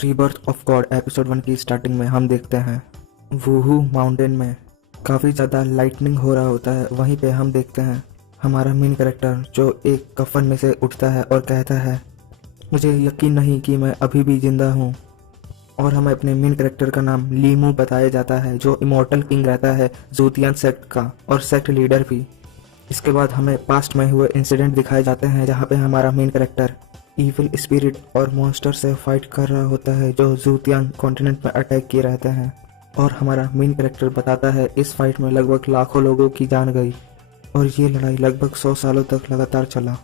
Rebirth of God episode 1 की starting में हम देखते हैं वूहू माउंटेन में काफ़ी ज़्यादा लाइटनिंग हो रहा होता है। वहीं पे हम देखते हैं हमारा मेन कैरेक्टर जो एक कफन में से उठता है और कहता है, मुझे यकीन नहीं कि मैं अभी भी जिंदा हूँ। और हमें अपने मेन कैरेक्टर का नाम लीमू बताया जाता है, जो इमॉर्टल किंग रहता है ज़ूतियन सेक्ट का और सेक्ट लीडर भी। इसके बाद हमें पास्ट में हुए इंसिडेंट दिखाए जाते हैं, जहाँ पे हमारा मेन कैरेक्टर इविल स्पिरिट और मॉन्स्टर से फाइट कर रहा होता है जो ज़ूतियन कॉन्टिनेंट में अटैक किए रहते हैं। और हमारा मेन कैरेक्टर बताता है इस फाइट में लगभग लाखों लोगों की जान गई और ये लड़ाई लगभग 100 सालों तक लगातार चला।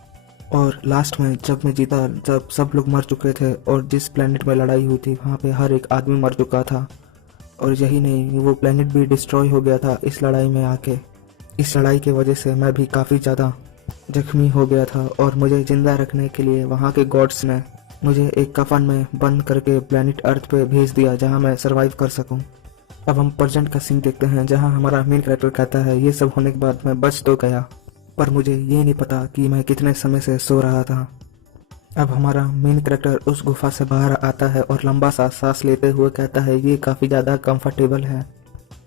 और लास्ट में जब मैं जीता, जब सब लोग मर चुके थे और जिस प्लेनेट में लड़ाई हुई थी वहाँ पे हर एक आदमी मर चुका था। और यही नहीं, वो प्लेनेट भी डिस्ट्रॉय हो गया था इस लड़ाई में आके। इस लड़ाई की वजह से मैं भी काफ़ी ज़्यादा जख्मी हो गया था और मुझे ज़िंदा रखने के लिए वहाँ के गॉड्स ने मुझे एक कफन में बंद करके प्लेनेट अर्थ पे भेज दिया, जहाँ मैं सरवाइव कर सकूँ। अब हम प्रेजेंट का सीन देखते हैं, जहाँ हमारा मेन कैरेक्टर कहता है, ये सब होने के बाद मैं बच तो गया, पर मुझे ये नहीं पता कि मैं कितने समय से सो रहा था। अब हमारा मेन कैरेक्टर उस गुफा से बाहर आता है और लंबा सा सांस लेते हुए कहता है, ये काफ़ी ज़्यादा कंफर्टेबल है।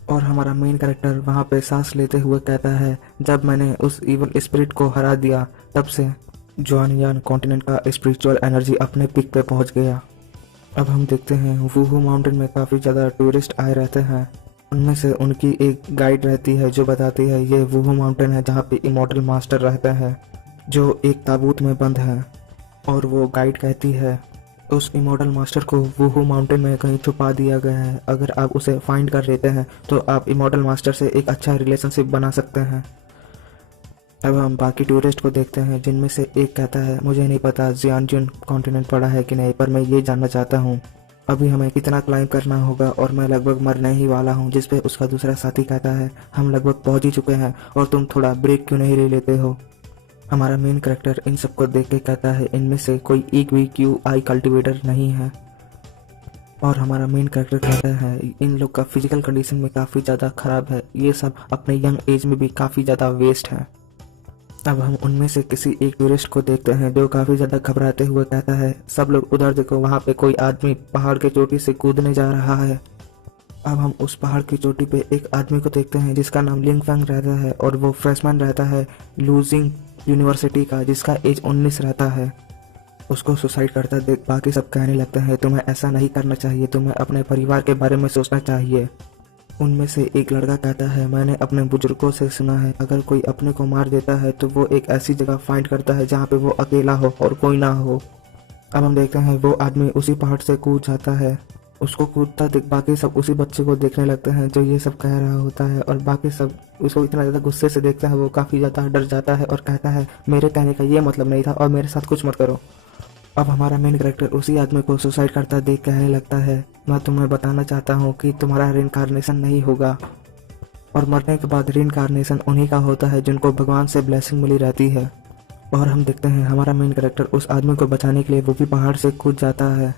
और हमारा मेन कैरेक्टर वहाँ पे सांस लेते हुए कहता है, जब मैंने उस इवल स्पिरिट को हरा दिया तब से जुआनियान कॉन्टिनेंट का स्पिरिचुअल एनर्जी अपने पीक पे पहुँच गया। अब हम देखते हैं वूहू माउंटेन में काफ़ी ज़्यादा टूरिस्ट आए रहते हैं। उनमें से उनकी एक गाइड रहती है जो बताती है ये वूहू माउंटेन है जहाँ पे इमॉर्टल मास्टर रहते हैं जो एक ताबूत में बंद है। और वो गाइड कहती है उस इमॉर्टल मास्टर को वूहू माउंटेन में कहीं छुपा दिया गया है। अगर आप उसे फाइंड कर लेते हैं तो आप इमॉर्टल मास्टर से एक अच्छा रिलेशनशिप बना सकते हैं। अब हम बाकी टूरिस्ट को देखते हैं, जिनमें से एक कहता है, मुझे नहीं पता जियानजुन कॉन्टिनेंट पड़ा है कि नहीं, पर मैं ये जानना चाहता हूँ अभी हमें कितना क्लाइंब करना होगा और मैं लगभग मरने ही वाला हूँ। जिस पे उसका दूसरा साथी कहता है, हम लगभग पहुँच ही चुके हैं और तुम थोड़ा ब्रेक क्यों नहीं ले लेते हो। हमारा मेन कैरेक्टर इन सबको देख के कहता है, इनमें से कोई एक भी QI कल्टिवेटर नहीं है। और हमारा मेन कैरेक्टर कहता है, इन लोग का फिजिकल कंडीशन में काफ़ी ज़्यादा ख़राब है, ये सब अपने यंग एज में भी काफ़ी ज़्यादा वेस्ट है। अब हम उनमें से किसी एक टूरिस्ट को देखते हैं जो काफ़ी ज़्यादा घबराते हुए कहता है, सब लोग उधर देखो, वहाँ पे कोई आदमी पहाड़ की चोटी से कूदने जा रहा है। अब हम उस पहाड़ की चोटी पे एक आदमी को देखते हैं जिसका नाम लिंगफैंग रहता है और वो फ्रेशमैन रहता है लूजिंग यूनिवर्सिटी का, जिसका एज 19 रहता है। उसको सुसाइड करता देख बाकी सब कहने लगते हैं, तुम्हें ऐसा नहीं करना चाहिए, तुम्हें अपने परिवार के बारे में सोचना चाहिए। उनमें से एक लड़का कहता है, मैंने अपने बुजुर्गों से सुना है अगर कोई अपने को मार देता है तो वो एक ऐसी जगह फाइंड करता है जहाँ पे वो अकेला हो और कोई ना हो। अब हम देखते हैं वो आदमी उसी पहाड़ से कूद जाता है। उसको कूदता देख बाकी सब उसी बच्चे को देखने लगते हैं जो ये सब कह रहा होता है और बाकी सब उसको इतना ज़्यादा गुस्से से देखते हैं, वो काफ़ी ज़्यादा डर जाता है और कहता है, मेरे कहने का ये मतलब नहीं था और मेरे साथ कुछ मत करो। अब हमारा मेन कैरेक्टर उसी आदमी को सुसाइड करता देख कहने लगता है, मैं तुम्हें बताना चाहता हूँ कि तुम्हारा रिइंकार्नेशन नहीं होगा और मरने के बाद रिइंकार्नेशन उन्हीं का होता है जिनको भगवान से ब्लेसिंग मिली रहती है। और हम देखते हैं हमारा मेन कैरेक्टर उस आदमी को बचाने के लिए वो भी पहाड़ से कूद जाता है।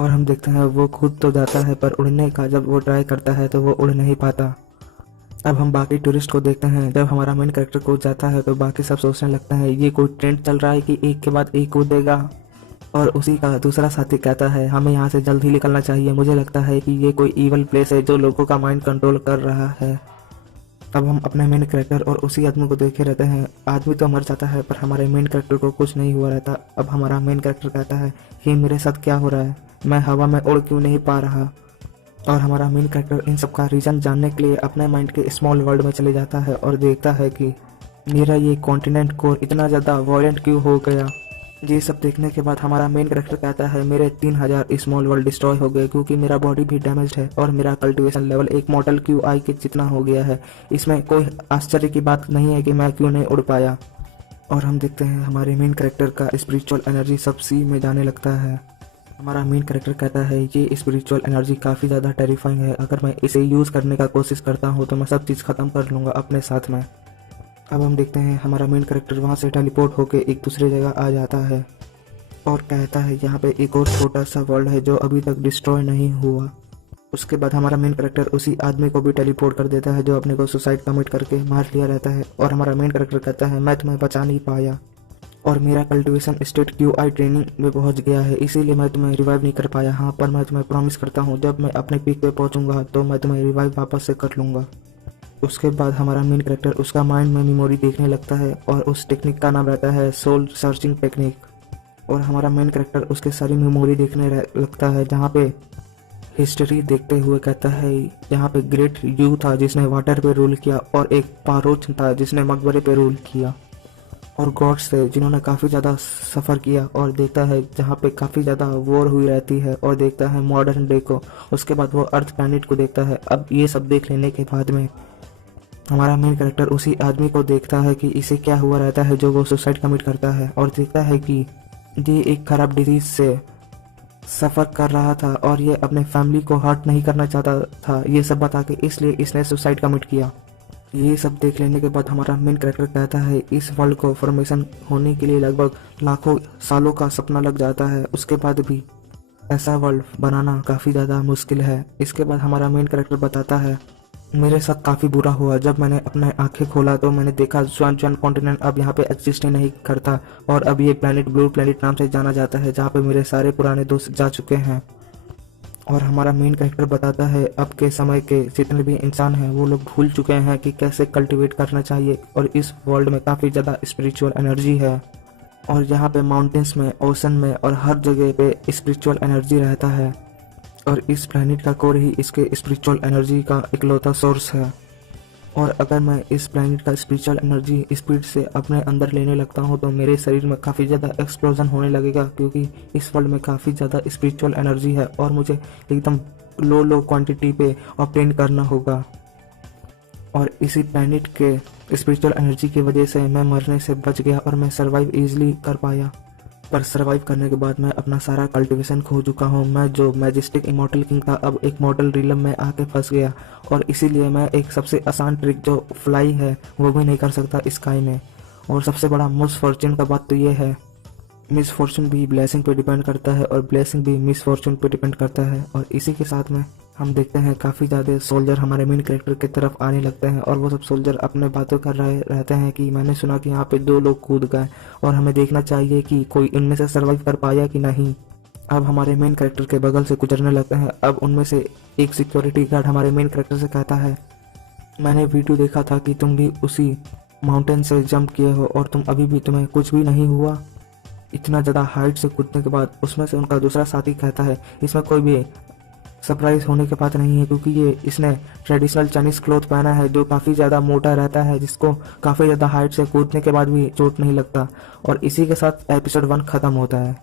और हम देखते हैं वो कूद तो जाता है पर उड़ने का जब वो ट्राई करता है तो वो उड़ नहीं पाता। अब हम बाकी टूरिस्ट को देखते हैं, जब हमारा मेन कैरेक्टर कूद जाता है तो बाकी सब सोचने लगते हैं ये कोई ट्रेंड चल रहा है कि एक के बाद एक कूदेगा। और उसी का दूसरा साथी कहता है, हमें यहाँ से जल्द ही निकलना चाहिए, मुझे लगता है कि ये कोई ईवल प्लेस है जो लोगों का माइंड कंट्रोल कर रहा है। अब हम अपने मेन कैरेक्टर और उसी आदमी को देखे रहते हैं। आदमी तो मर जाता है पर हमारे मेन कैरेक्टर को कुछ नहीं हुआ रहता। अब हमारा मेन कैरेक्टर कहता है, ये मेरे साथ क्या हो रहा है, मैं हवा में उड़ क्यों नहीं पा रहा। और हमारा मेन कैरेक्टर इन सब का रीज़न जानने के लिए अपने माइंड के स्मॉल वर्ल्ड में चले जाता है और देखता है कि मेरा ये कॉन्टिनेंट कोर इतना ज़्यादा वायलेंट क्यों हो गया। ये सब देखने के बाद हमारा मेन कैरेक्टर कहता है, मेरे 3000 स्मॉल वर्ल्ड डिस्ट्रॉय हो गए क्योंकि मेरा बॉडी भी डैमेज्ड है और मेरा कल्टिवेशन लेवल एक मॉडल QI के जितना हो गया है। इसमें कोई आश्चर्य की बात नहीं है कि मैं क्यों नहीं उड़ पाया। और हम देखते हैं हमारे मेन कैरेक्टर का स्पिरिचुअल एनर्जी सब सी में जाने लगता है। हमारा मेन कैरेक्टर कहता है, ये स्पिरिचुअल एनर्जी काफ़ी ज़्यादा टेरिफाइंग है, अगर मैं इसे यूज़ करने का कोशिश करता हूँ तो मैं सब चीज़ ख़त्म कर लूँगा अपने साथ में। अब हम देखते हैं हमारा मेन कैरेक्टर वहाँ से टेलीपोर्ट होकर एक दूसरी जगह आ जाता है और कहता है, यहाँ पे एक और छोटा सा वर्ल्ड है जो अभी तक डिस्ट्रॉय नहीं हुआ। उसके बाद हमारा मेन कैरेक्टर उसी आदमी को भी टेलीपोर्ट कर देता है जो अपने को सुसाइड कमिट करके मार लिया रहता है। और हमारा मेन कैरेक्टर कहता है, मैं तुम्हें बचा नहीं पाया। और मेरा कल्टीवेशन स्टेट QI ट्रेनिंग में पहुंच गया है, इसीलिए मैं तुम्हें रिवाइव नहीं कर पाया। हाँ, पर मैं तुम्हें प्रॉमिस करता हूँ जब मैं अपने पीक पे पहुंचूंगा तो मैं तुम्हें रिवाइव वापस से कर लूँगा। उसके बाद हमारा मेन कैरेक्टर उसका माइंड में मेमोरी देखने लगता है और उस टेक्निक का नाम रहता है सोल सर्चिंग टेक्निक। और हमारा मेन कैरेक्टर उसके सारी मेमोरी देखने लगता है, जहाँ पे हिस्ट्री देखते हुए कहता है यहाँ पे ग्रेट यू था जिसने वाटर पे रूल किया, और एक पारोच था जिसने मकबरे पे रूल किया, और गॉड्स थे जिन्होंने काफ़ी ज़्यादा सफ़र किया। और देखता है जहाँ पे काफ़ी ज़्यादा वॉर हुई रहती है, और देखता है मॉडर्न डे को। उसके बाद वो अर्थ प्लैनेट को देखता है। अब ये सब देख लेने के बाद में हमारा मेन कैरेक्टर उसी आदमी को देखता है कि इसे क्या हुआ रहता है जो वो सुसाइड कमिट करता है, और देखता है कि ये एक खराब डिजीज से सफ़र कर रहा था और ये अपने फैमिली को हर्ट नहीं करना चाहता था, ये सब बता के, इसलिए इसने सुसाइड कमिट किया। ये सब देख लेने के बाद हमारा मेन कैरेक्टर कहता है इस वर्ल्ड को फॉर्मेशन होने के लिए लगभग लाखों सालों का सपना लग जाता है, उसके बाद भी ऐसा वर्ल्ड बनाना काफ़ी ज़्यादा मुश्किल है। इसके बाद हमारा मेन कैरेक्टर बताता है मेरे साथ काफ़ी बुरा हुआ जब मैंने अपने आंखें खोला तो मैंने देखा ज्वान कॉन्टिनेंट अब यहाँ पे एग्जिस्ट ही नहीं करता, और अब ये प्लैनेट ब्लू प्लैनेट नाम से जाना जाता है, जहाँ पे मेरे सारे पुराने दोस्त जा चुके हैं। और हमारा मेन कैरेक्टर बताता है अब के समय के जितने भी इंसान हैं वो लोग भूल चुके हैं कि कैसे कल्टीवेट करना चाहिए, और इस वर्ल्ड में काफ़ी ज़्यादा स्पिरिचुअल एनर्जी है, और यहाँ पे माउंटेन्स में, ओशन में और हर जगह पे स्पिरिचुअल एनर्जी रहता है, और इस प्लैनेट का कोर ही इसके स्पिरिचुअल एनर्जी का इकलौता सोर्स है। और अगर मैं इस प्लैनेट का स्पिरिचुअल एनर्जी स्पीड से अपने अंदर लेने लगता हूँ तो मेरे शरीर में काफ़ी ज़्यादा एक्सप्लोजन होने लगेगा, क्योंकि इस वर्ल्ड में काफ़ी ज़्यादा स्पिरिचुअल एनर्जी है और मुझे एकदम लो क्वांटिटी पे ऑब्टेन करना होगा। और इसी प्लैनेट के स्पिरिचुअल एनर्जी की वजह से मैं मरने से बच गया और मैं सर्वाइव ईजिली कर पाया। पर सर्वाइव करने के बाद मैं अपना सारा कल्टीवेशन खो चुका हूँ। मैं जो मैजेस्टिक इमॉर्टल किंग था अब एक मॉडल रिलम में आके फंस गया, और इसीलिए मैं एक सबसे आसान ट्रिक जो फ्लाई है वो भी नहीं कर सकता स्काई में। और सबसे बड़ा मिसफॉर्चून का बात तो ये है, मिसफॉर्चून भी ब्लेसिंग पे डिपेंड करता है और ब्लेसिंग भी मिसफॉर्चून पे डिपेंड करता है। और इसी के साथ में हम देखते हैं काफ़ी ज़्यादा सोल्जर हमारे मेन कैरेक्टर की तरफ आने लगते हैं, और वो सब सोल्जर अपने बातों कर रहे रहते हैं कि मैंने सुना कि यहाँ पे 2 लोग कूद गए और हमें देखना चाहिए कि कोई इनमें से सर्वाइव कर पाया कि नहीं। अब हमारे मेन कैरेक्टर के बगल से गुजरने लगते हैं। अब उनमें से एक सिक्योरिटी गार्ड हमारे मेन कैरेक्टर से कहता है मैंने वीडियो देखा था कि तुम भी उसी माउंटेन से जंप किए हो और तुम अभी भी तुम्हें कुछ भी नहीं हुआ। इतना ज़्यादा हाइट से कूदने के बाद उसमें से उनका दूसरा साथी कहता है इसमें कोई भी सरप्राइज होने की बात नहीं है, क्योंकि ये इसने ट्रेडिशनल चाइनीज क्लॉथ पहना है जो काफ़ी ज़्यादा मोटा रहता है, जिसको काफ़ी ज़्यादा हाइट से कूदने के बाद भी चोट नहीं लगता। और इसी के साथ एपिसोड 1 ख़त्म होता है।